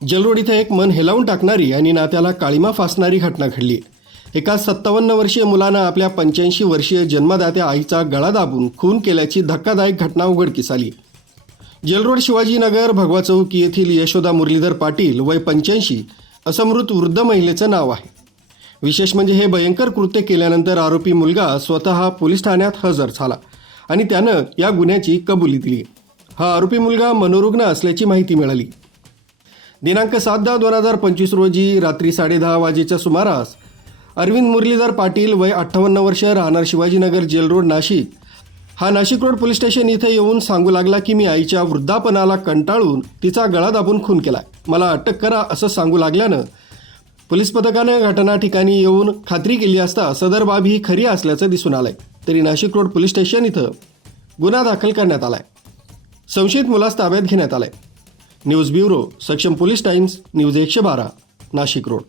Jail Road इथं एक मन हेलावून टाकणारी आणि नात्याला काळीमा फासणारी घटना घडली. एका 57 वर्षीय मुलानं आपल्या 85 वर्षीय जन्मदात्या आईचा गळा दाबून खून केल्याची धक्कादायक घटना उघडकीस आली. जलरोड शिवाजीनगर भगवा चौक येथील यशोदा मुरलीधर पाटील वय 85 असं मृत वृद्ध महिलेचं नाव आहे. विशेष म्हणजे हे भयंकर कृत्य केल्यानंतर आरोपी मुलगा स्वतः पोलीस ठाण्यात हजर झाला आणि त्यानं या गुन्ह्याची कबुली दिली. हा आरोपी मुलगा मनोरुग्ण असल्याची माहिती मिळाली. दिनांक 7/10/2025 रोजी रात्री 10:30 वाजेच्या सुमारास अरविंद मुरलीधर पाटील वय 58 वर्ष राहणार शिवाजीनगर जेल रोड नाशिक हा नाशिक रोड पोलीस स्टेशन इथं येऊन सांगू लागला की मी आईच्या वृद्धापनाला कंटाळून तिचा गळा दाबून खून केला, मला अटक करा असं सांगू लागल्यानं पोलीस पथकानं घटना ठिकाणी येऊन खात्री केली असता सदर बाब ही खरी असल्याचं दिसून आलंय. तरी नाशिक रोड पोलीस स्टेशन इथं गुन्हा दाखल करण्यात आलाय. संशयित मुलास ताब्यात घेण्यात आलाय. न्यूज ब्युरो, सक्षम police times, news 112, Nashik road.